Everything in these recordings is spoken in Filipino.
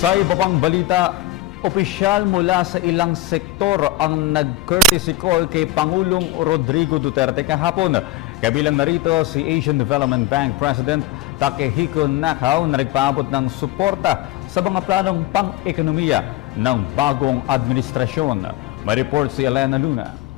Sa iba pang balita, opisyal mula sa ilang sektor ang nag-courtesy call kay Pangulong Rodrigo Duterte kahapon. Kabilang narito si Asian Development Bank President Takehiko Nakao na nagpaabot ng suporta sa mga planong pang-ekonomiya ng bagong administrasyon. May report si Elena Luna.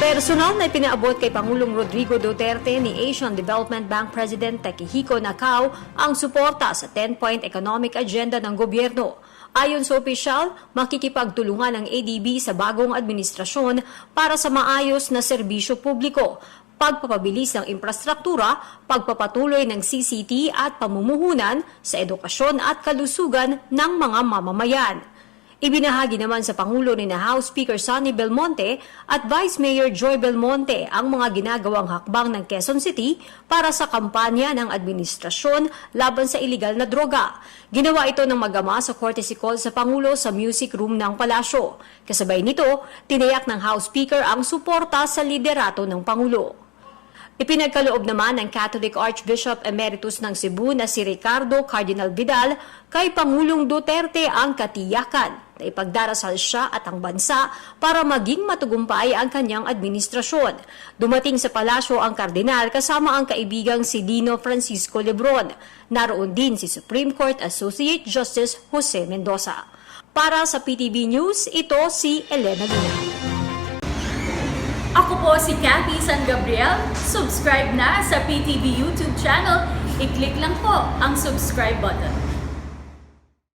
Personal na ipinaabot kay Pangulong Rodrigo Duterte ni Asian Development Bank President Takehiko Nakao ang suporta sa 10-point economic agenda ng gobyerno. Ayon sa opisyal, makikipagtulungan ang ADB sa bagong administrasyon para sa maayos na serbisyo publiko, pagpapabilis ng infrastruktura, pagpapatuloy ng CCT at pamumuhunan sa edukasyon at kalusugan ng mga mamamayan. Ibinahagi naman sa Pangulo ni na House Speaker Sonny Belmonte at Vice Mayor Joy Belmonte ang mga ginagawang hakbang ng Quezon City para sa kampanya ng administrasyon laban sa iligal na droga. Ginawa ito ng magama sa courtesy call sa Pangulo sa music room ng palasyo. Kasabay nito, tinayak ng House Speaker ang suporta sa liderato ng Pangulo. Ipinagkaloob naman ng Catholic Archbishop Emeritus ng Cebu na si Ricardo Cardinal Vidal kay Pangulong Duterte ang katiyakan na ipagdarasal siya at ang bansa para maging matugumpay ang kanyang administrasyon. Dumating sa palasyo ang kardinal kasama ang kaibigang si Dino Francisco Lebron. Naroon din si Supreme Court Associate Justice Jose Mendoza. Para sa PTV News, ito si Elena Luna. Ako po si Cathy San Gabriel. Subscribe na sa PTV YouTube channel. I-click lang po ang subscribe button.